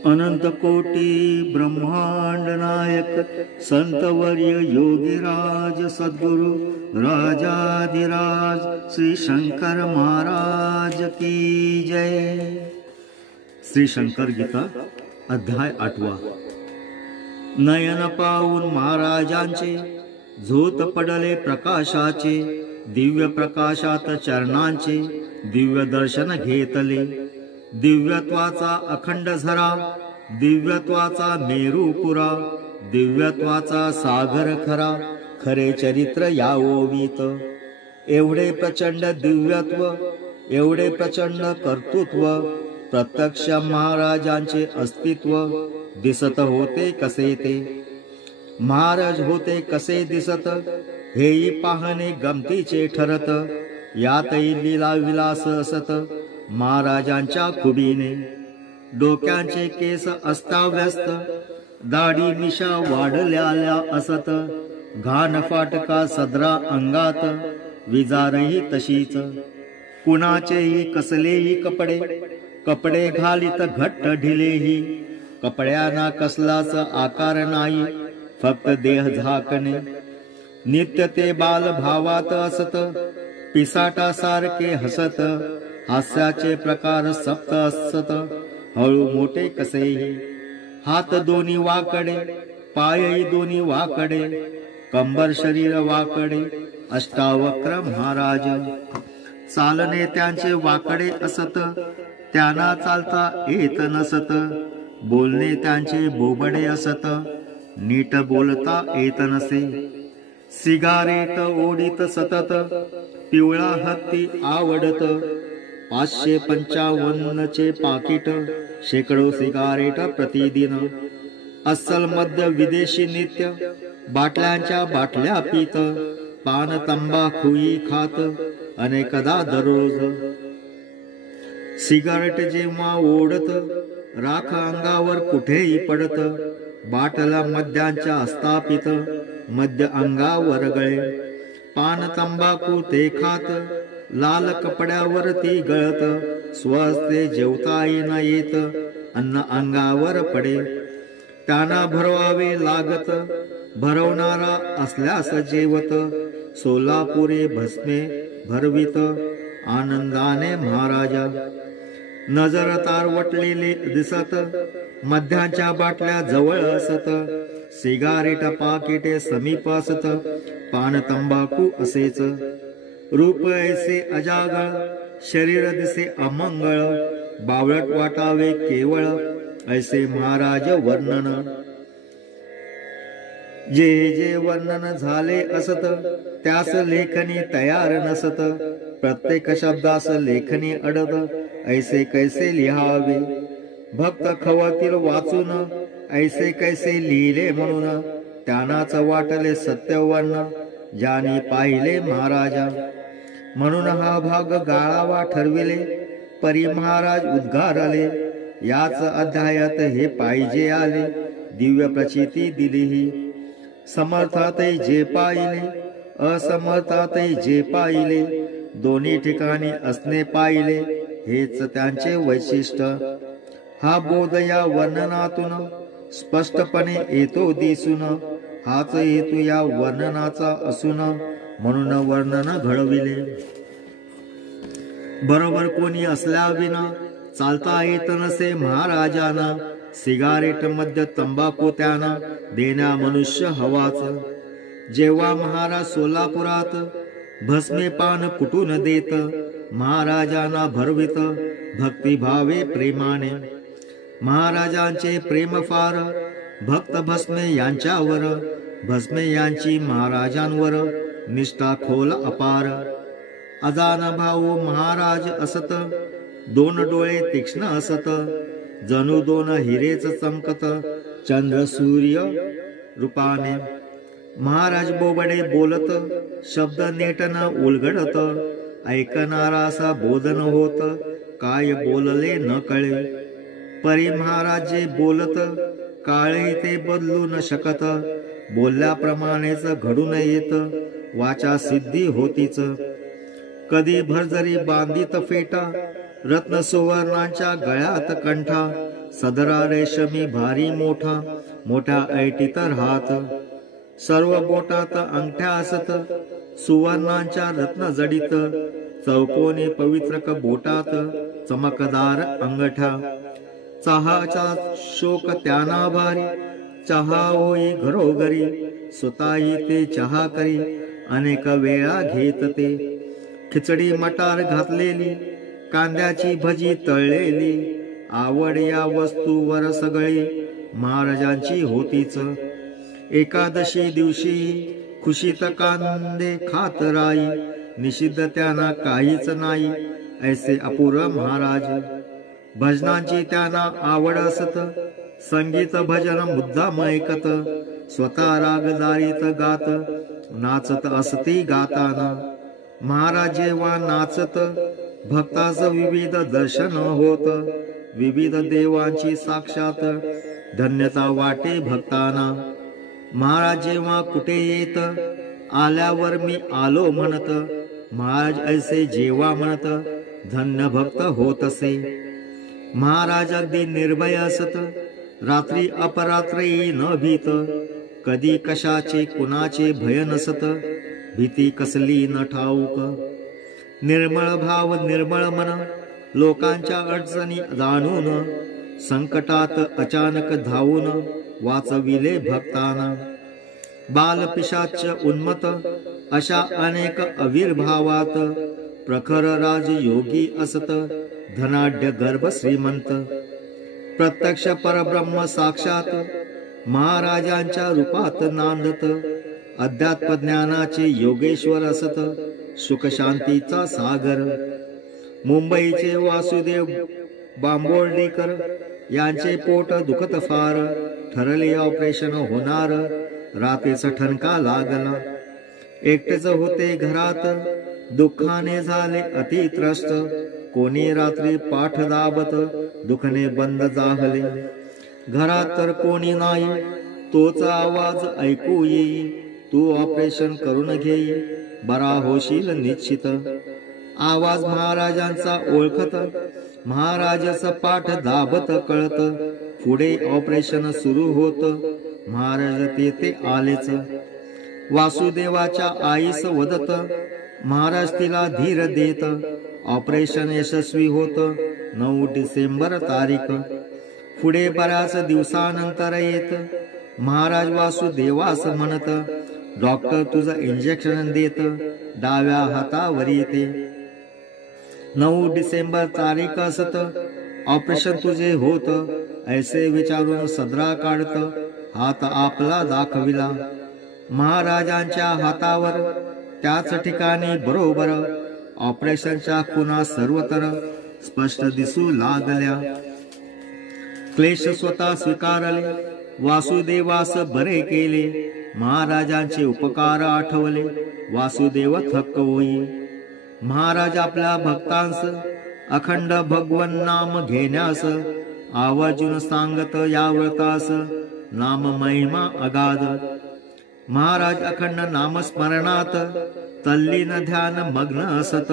अनंत कोटी ब्रह्मांड नायक संतवर्य योगीराज सद्गुरु राजाधिराज श्री शंकर महाराज की जय। श्री शंकर गीता अध्याय 8। नयन पाहून महाराजांचे झोत पडले प्रकाशाचे, दिव्य प्रकाशात चरणांचे दिव्य दर्शन घेतले। दिव्यत्वाचा अखंड झरा, दिव्यत्वाचा मेरूपुरा, दिव्यत्वाचा सागर खरा, खरे चरित्र यावोवीत। एवढे प्रचंड दिव्यत्व, एवढे प्रचंड कर्तृत्व प्रत्यक्ष महाराजांचे अस्तित्व दिसत होते कसे ते। महाराज होते कसे दिसत, हेही पाहणे गमतीचे ठरत। यातही लीला विलास असत महाराजांच्या खुबीने। डोक्यांचे केस अस्ताव्यस्त, दाढी मिशा वाढल्याल्या असत। घाण फाटका सदरा अंगात, विजारही तशीच। कुणाचेही कसलेही कपडे, कपडे घालीत घट्ट ढिलेही। कपड्यांना कसलाच आकार नाही, फक्त देह झाकणे। नित्य ते बाल भावात असत, पिसाटासारखे हसत। हास्याचे प्रकार सप्त असत, हळू मोठे कसेही। हात दोन्ही वाकडे, पायही दोन्ही वाकडे, कंबर शरीर वाकडे, अष्टावक्र महाराज। चालणे त्यांचे वाकडे असत, त्यांना चालता येत नसत। बोलणे त्यांचे बोबडे असत, नीट बोलता येत नसे। सिगारेट ओढीत सतत, पिवळा हत्ती आवडत। 555 पाकिट, शेकडो सिगारेट प्रतिदिन। अस्सल मद्य विदेशी नित्य, बाटल्यांच्या बाटल्या पीत। पान तंबाखूही खात, अनेकदा दररोज। सिगारेट जेव्हा ओढत, राख अंगावर कुठेही पडत। बाटला मद्यांच्या अस्तापित, मद्य अंगावर गळे। पान तंबाखू ते खात, लाल कपड्यावर ती गळत। स्वस्ते जेवताही न येत, अन्न अंगावर पडे। त्यांना भरवावे लागत, भरवणारा असल्यास जेवत। सोलापुरे भस्मे भरवित, आनंदाने महाराजा। नजर तारवटलेले दिसत, मद्याच्या बाटल्या जवळ असत। सिगारेट पाकिटे समीप असत, पान तंबाखू असेच। रूप ऐसे अजागळ, शरीर दिसे अमंगळ। बावळट वाटावे केवळ, ऐसे महाराज वर्णन। जे जे वर्णन झाले असत, त्यास लेखनी तयार नसत। प्रत्येक शब्दास लेखनी अडत, ऐसे कैसे लिहावे। भक्त खवतील वाचून, ऐसे कैसे लिहिले म्हणून। त्यांनाच वाटले सत्यवर्ण, ज्याने पाहिले महाराजा। म्हणून हा भाग गाळावा ठरविले, परी महाराज उद्गारले। याच अध्यायात हे पाहिजे आले, दिव्य प्रचिती दिलीही। समर्थातही जे पाहिले, असमर्थातही जे पाहिले। दोन्ही ठिकाणी असणे पाहिले, हेच त्यांचे वैशिष्ट्य। हा बोध या वर्णनातून स्पष्टपणे येतो दिसून। हाच हेतू या वर्णनाचा असून, म्हणून वर्णन घडविले। बरोबर कोणी असल्याविना चालता येत नसे महाराजांना। सिगारेट मद्य तंबाखू त्यांना देण्या मनुष्य हवाच। जेव्हा महाराज सोलापुरात भस्मे पान कुटून देत, महाराजांना भरवित भक्तिभावे प्रेमाने। महाराजांचे प्रेम फार, भक्त भस्मे यांच्यावर। भस्मे यांची महाराजांवर, निष्ठा खोल अपार। अजान भाऊ महाराज असत, दोन डोळे तीक्ष्ण असत। जणू दोन हिरेच चमकत, चंद्र सूर्य रूपाने। महाराज बोबडे बोलत, शब्द नेट न उलगडत। ऐकणारासा बोधन होत, काय बोलले न कळे। परी महाराज जे बोलत, काळही ते बदलू न शकत। बोलल्याप्रमाणेच घडून येत, वाचा सिद्धी होतीच। कधी भरजरी बांधित फेटा, रत्न सुवर्णांच्या गळ्यात कंठा। सदरा रेशमी भारी मोठा, मोठ्या ऐटीत राहत. सर्व बोटात अंगठ्या असत, सुवर्णांच्या रत्न जडित. चौकोनी पवित्रक बोटात, चमकदार अंगठा. चहाचा शोक त्यांना भारी, चहा होई घरोघरी. स्वतःही ते चहा करी, अनेक वेळा घेत ते. खिचडी मटार घातलेली, कांद्याची भजी तळलेली. आवड या वस्तूवर सगळी महाराजांची होतीच. एकादशी दिवशी खुशीत कांदे खात राई. निषिद्ध त्यांना काहीच नाही, ऐसे अपूर महाराज. भजनांची त्यांना आवड असत, संगीत भजन मुद्दाम ऐकत. स्वतः रागदारीत गात, नाचत असती गाताना. महाराज जेव्हा नाचत, भक्ताच विविध दर्शन होत. विविध देवांची साक्षात धन्यता वाटे भक्तांना. महाराज जेव्हा कुठे येत, आल्यावर मी आलो म्हणत. महाराज ऐसे जेव्हा म्हणत, धन्य भक्त होत असे. महाराज अगदी निर्भय असत, रात्री अपरात्री न भीत. कधी कशाचे कुणाचे भय नसत, भीती कसली न ठाऊक. निर्मळ भाव निर्मळ मन, लोकांच्या अडचणी जाणून. संकटात अचानक धावून, वाचविले भक्तांना. बालपिशाच उन्मत, अशा अनेक आविर्भावात. प्रखर राजयोगी असत, धनाढ्य गर्भ श्रीमंत. प्रत्यक्ष परब्रह्म साक्षात, महाराजांच्या रूपात नांदत. अध्यात्म ज्ञानाचे योगेश्वर असत, सुख शांतीचा सागर. मुंबईचे वासुदेव बांबोर्डीकर यांचे पोट दुखत फार. ठरले ऑपरेशन होणार, रात्रीचा ठणका लागला. एकटेच होते घरात, दुःखाने झाले अतित्रस्त. कोणी रात्री पाठ दाबत, दुखणे बंद जाहले. घरात तर कोणी नाही, तोच आवाज ऐकू येई. तू ऑपरेशन करून घेई, बरा होशील निश्चित. आवाज महाराजांचा ओळखत, महाराजच पाठ दाबत कळत. पुढे ऑपरेशन सुरू होत, महाराज तेथे आलेच. वासुदेवाच्या आईस वदत, महाराज तिला धीर देत. ऑपरेशन यशस्वी होत, 9 डिसेंबर तारीख. पुढे बऱ्याच दिवसानंतर येत, महाराज वासुदेवास म्हणत, डॉक्टर तुझं इंजेक्शन देत, डाव्या हातावर येते. 9 डिसेंबर तारीख असत, ऑपरेशन तुझे होत. ऐसे विचारून सदरा काढत, हात आपला दाखविला. महाराजांच्या हातावर त्याच ठिकाणी बरोबर ऑपरेशनच्या खुणा सर्वत्र स्पष्ट दिसू लागल्या. क्लेश स्वतः स्वीकारले, वासुदेवास बरे केले. महाराजांचे उपकार आठवले, वासुदेव थक्क होई. महाराज आपल्या भक्तांस अखंड भगवन नाम घेण्यास आवर्जून सांगत या व्रतास. नाम महिमा अगाध. महाराज अखंड नामस्मरणात तल्लीन ध्यान मग्न असत.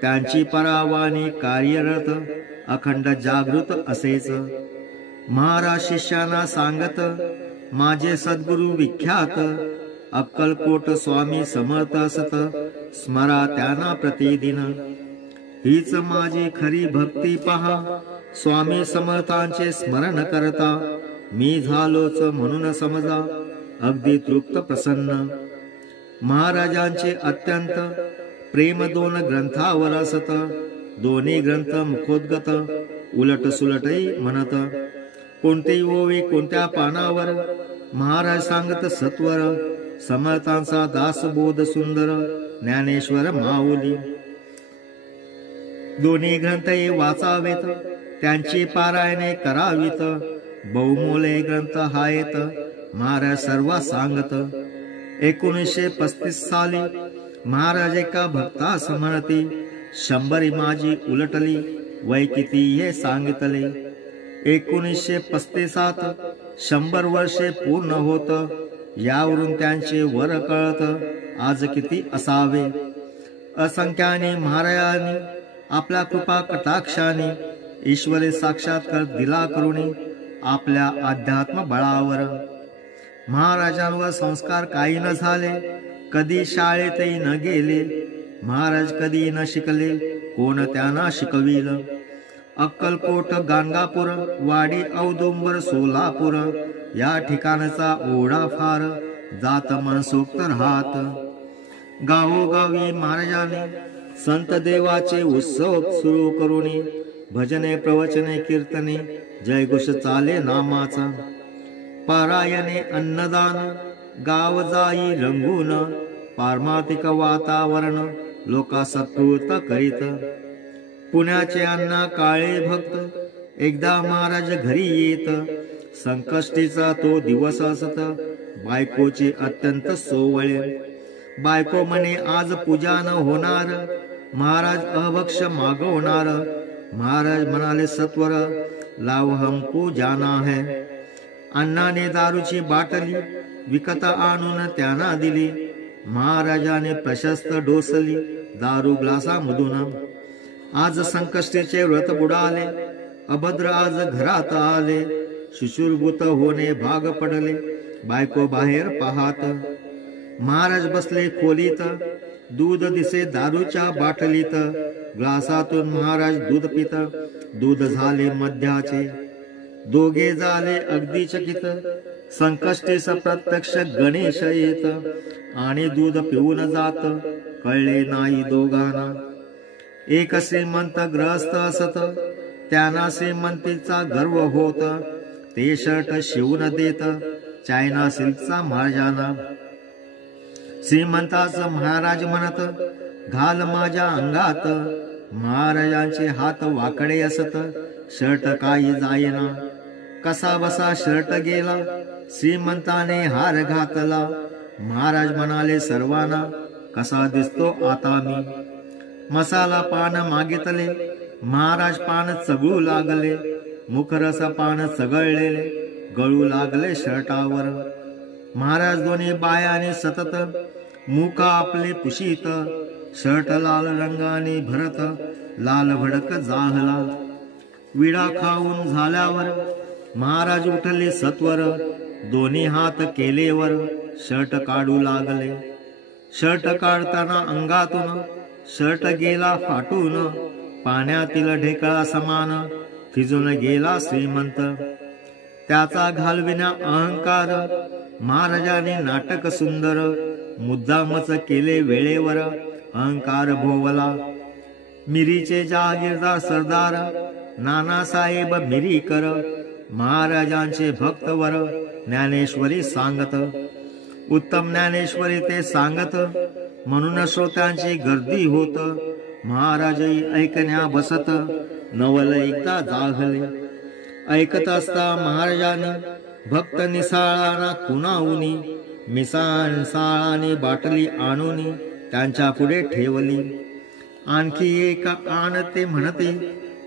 त्यांची परावानी कार्यरत, अखंड जागृत असेच. महाराज शिष्यांना सांगत, माझे सद्गुरु विख्यात. अक्कलकोट स्वामी समर्थ असत, स्मरा त्यांना प्रतिदिन. हीच माझी खरी भक्ती पहा, स्वामी समर्थांचे स्मरण करता. मी झालोच म्हणून समजा, अगदी तृप्त प्रसन्न. महाराजांचे अत्यंत प्रेम 2 ग्रंथावर असत. दोन्ही ग्रंथ मुखोद्गत, उलट सुलटही म्हणत. कोणतेही ओवी कोणत्या पानावर, महाराज सांगत सत्वर. समर्थांचा दासबोध सुंदर, ज्ञानेश्वर माऊली. दोन्ही ग्रंथही वाचावेत, त्यांची पारायणे करावीत. बहुमोले ग्रंथ हायत, महाराज सर्व सांगत. 1935 साली महाराज एका भक्तास म्हणती, 100 माझी उलटली, वय किती हे सांगितले. 1935 100 वर्षे पूर्ण होत. यावरून त्यांचे वर कळत, आज किती असावे. असंख्याने महाराजांनी आपल्या कृपा कटाक्षाने ईश्वरे साक्षात्कार दिला करुणी आपल्या अध्यात्म बळावर. महाराजांवर संस्कार काही न झाले, कधी शाळेतही न गेले. महाराज कधी न शिकले, कोण त्यांना शिकविल. अक्कलकोट, गाणगापूर, वाडी, औदुंबर, सोलापूर या ठिकाणचा ओढा फार, जात मनसोक्त राहत. गावोगावी महाराजांनी संत देवाचे उत्सव सुरू करुनी भजने, प्रवचने, कीर्तने, जयघोष चाले नामाचा. पारायणे, अन्नदान, गाव जाई रंगून, पारमार्थिक वातावरण लोका सत्कृत करीत. पुण्याचे अण्णा काळे भक्त एकदा महाराज घरी येत. संकष्टीचा तो दिवस असत, बायकोची अत्यंत सोवळे. बायको म्हणे आज पूजा न होणार, महाराज अभक्ष मागवणार. महाराज म्हणाले सत्वर लाव हमको जाना है. अण्णाने दारूची बाटली विकत आणून त्यांना दिली. महाराजाने प्रशस्त डोसली दारू ग्लासामधून. आज संकष्टीचे व्रत बुडाले, अभद्र आज घरात आले. शुशुरभूत होणे भाग पडले, बायको बाहेर पाहात. महाराज बसले खोलीत, दूध दिसे दारूच्या बाटलीत. ग्लासातून महाराज दूध पित, दूध झाले मध्याचे. दोघे झाले अगदी चकित, संकष्टीस प्रत्यक्ष गणेश येत. आणि दूध पिऊन जात, कळले नाही दोघांना. एक श्रीमंत ग्रहस्थ असत, त्यांना श्रीमंतीचा गर्व होत. ते शर्ट शिवून देत, चायना सिल्कचा महाराजांना. श्रीमंताचं महाराज म्हणत घाल माझ्या अंगात. महाराजांचे हात वाकडे असत, शर्ट काही जाईना. कसा बसा शर्ट गेला, श्रीमंताने हार घातला. महाराज म्हणाले सर्वांना, कसा दिसतो आता मी. मसाला पान मागितले, महाराज पान चगळू लागले. मुखरस पान चगळलेले गळू लागले शर्टावर. महाराज दोन्ही बायाने सतत मुख आपले पुशीत. शर्ट लाल रंगाने भरत, लाल भडक जाहला. विडा खाऊन झाल्यावर महाराज उठले सत्वर. दोन्ही हात केलेवर शर्ट काढू लागले. शर्ट काढताना अंगातून शर्ट गेला फाटून. पाण्यातील ढेकळा समान थिजून गेला श्रीमंत. त्याचा घालविण्या अहंकार महाराजाने नाटक सुंदर. मुद्दामच केले वेळेवर, अहंकार भोवला. मिरीचे जहागीरदार सरदार नानासाहेब मिरीकर महाराजांचे भक्तवर ज्ञानेश्वरी सांगत. उत्तम ज्ञानेश्वरी ते सांगत, म्हणून श्रोत्यांची गर्दी होत. महाराजही ऐकण्या बसत, नवल एकदा जागले. ऐकत असता महाराजांनी भक्त निसाळाना कुणाऊनी. मिसाळाने बाटली आणून त्यांच्या पुढे ठेवली. आणखी एक आणते म्हणते,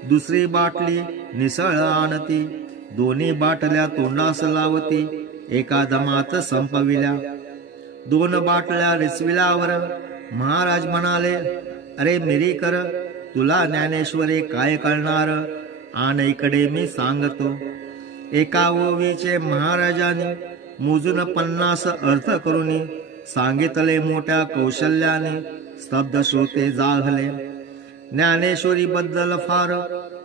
दुसरी बाटली निसळ आणते. दोन्ही बाटल्या तोंडास लावते, एका दमात संपविल्या. 2 बाटल्या रिसविल्यावर महाराज म्हणाले, अरे मिरीकर, तुला ज्ञानेश्वरी काय कळणार. आण इकडे मी सांगतो. एका ओवीचे महाराजांनी मोजून 50 अर्थ करून सांगितले मोठ्या कौशल्याने. स्तब्ध श्रोते जागले. ज्ञानेश्वरी बद्दल फार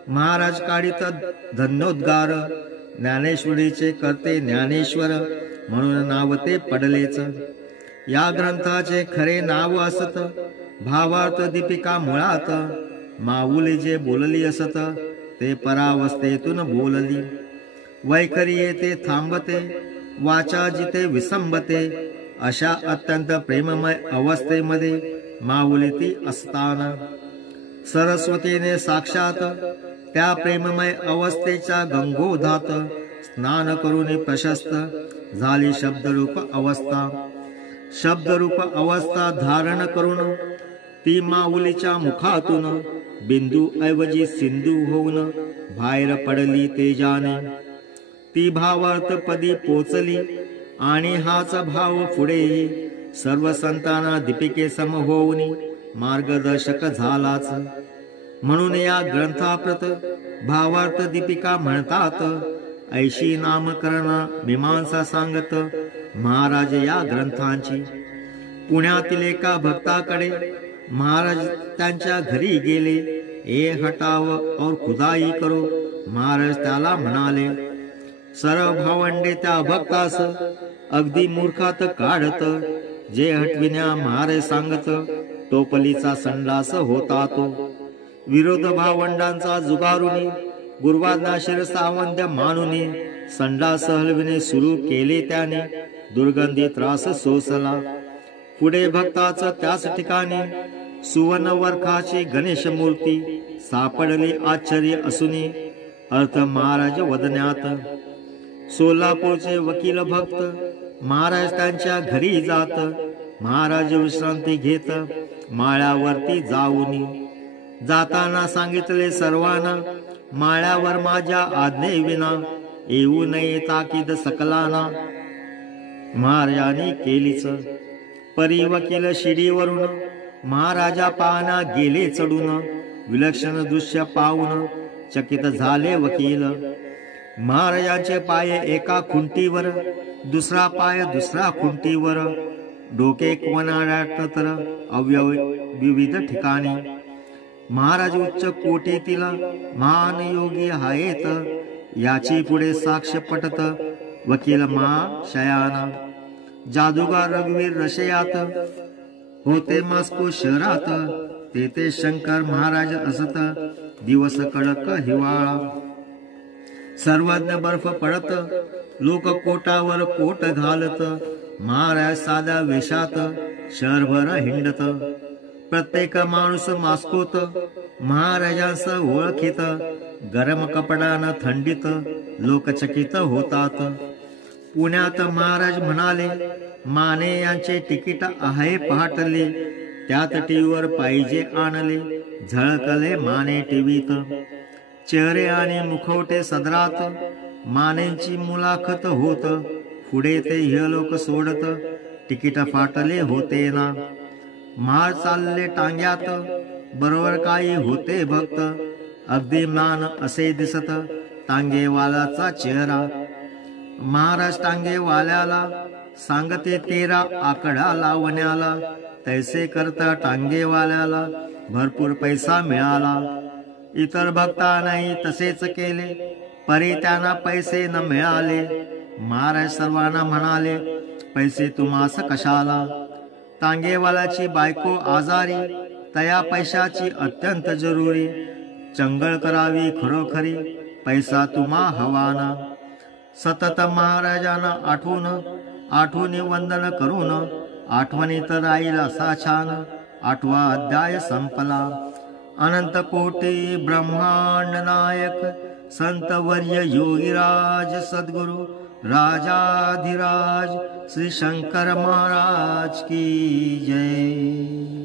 महाराज काढीत धन्योद्गार. ज्ञानेश्वरीचे करते ज्ञानेश्वर, म्हणून नाव ते पडलेच. या ग्रंथाचे खरे नाव असत भावार्थ दीपिका मुळात. माऊली जे बोलली असत ते परावस्थेतून बोलली. वैखरी येते थांबते, वाचा जिथे विसंबते. अशा अत्यंत प्रेममय अवस्थेमध्ये माऊली ती असताना सरस्वतीने साक्षात त्या प्रेममय अवस्थेच्या गंगोधात स्नान करून प्रशस्त झाली शब्दरूप अवस्था. शब्दरूप अवस्था धारण करून ती माऊलीच्या मुखातून बिंदू ऐवजी सिंधू होऊन बाहेर पडली तेजाने. ती भावार्थ पदी पोचली आणि हाच भाव पुढे सर्व संतांना दीपिके सम होऊन मार्गदर्शक झालाच. म्हणून या ग्रंथाप्रत भावार्थ दीपिका म्हणतात, ऐशी नामकरण मीमांसा सांगत महाराज या ग्रंथांची। पुण्यातील एका भक्ताकडे महाराज त्यांच्या घरी गेले, ए हटाव और खुदाई करो। महाराज त्याला म्हणाले, सर्व भावंडे त्या भक्तास अगदी मूर्खात काढत, जे हटविण्या महाराज सांगत, टोपलीचा संडास होता तो। विरोध भावंडांचा जुगारुनी गुरुवांना शिरसावंद्य मानुनी, संडास हलविणे सुरू केले त्याने, दुर्गंधी त्रास सोसला। पुढे भक्ताचं त्याच ठिकाणी सुवर्ण वर्खाची गणेश मूर्ती सापडली, आश्चर्य असुनी अर्थ महाराज वदन्यात। सोलापूरचे वकील भक्त महाराज त्यांच्या घरी जात, महाराज विश्रांती घेत माळ्यावरती जाऊनी। जाताना सांगितले सर्वांना, माळ्यावर माझ्या आज्ञेविना येऊ नये ताकीद सकलाना। महाराजांनी केलीच। परी वकील शिडीवरून महाराजा पाहना गेले चढून, विलक्षण दृश्य पाहून चकित झाले वकील। महाराजांचे पाय एका खुंटीवर, दुसरा पाय दुसरा खुंटीवर, डोके कोणाडात तर अवयव विविध ठिकाणी। महाराज उच्च कोटीतील महान योगी आहेत, याची पुढे साक्ष पटत वकील महाशयाना। जादूगार रघुवीर रशयात होते मॉस्को शहरात, तेथे शंकर महाराज असत, दिवस कडक हिवाळा। सर्वज्ञ बर्फ पडत, लोक कोटावर कोट घालत, महाराज साध्या वेशात शहरभर हिंडत। प्रत्येक माणूस मॉस्कोत महाराजांस ओळखीत, गरम कपडानं थंडीत लोक चकित होतात। पुण्यात महाराज म्हणाले, माने यांचे तिकीट आहे पहाटले, त्यात टीव्हीवर पाहिजे आणले, झळकले माने टीव्हीत। चेहरे आणि मुखवटे सदरात मानेंची मुलाखत होत, पुढे ते इहलोक सोडत तिकीट फाटले होते ना। माळ चालले टांग्यात, बरोबर काही होते भक्त, अगदी मान असे दिसत टांगेवालाचा चेहरा। महाराज टांगेवाल्याला सांगते 13 आकडा लावण्याला, तैसे करता टांगेवाल्याला भरपूर पैसा मिळाला। इतर भक्तांनाही तसेच केले, परी त्यांना पैसे न मिळाले। महाराज सर्वांना म्हणाले, पैसे तुम्हास कशाला। टांगेवाल्याची बायको आजारी, तया पैशाची अत्यंत जरुरी, चंगळ करावी खरोखरी, पैसा तुम्हा हवाना। सतत महाराजांना आठवून वंदन करून, आठवणीत राहील असा छान 8वा अध्याय संपला। अनंत कोटी ब्रह्मांड नायक संत वर्य योगीराज सद्गुरु राजाधिराज श्री शंकर महाराज की जय।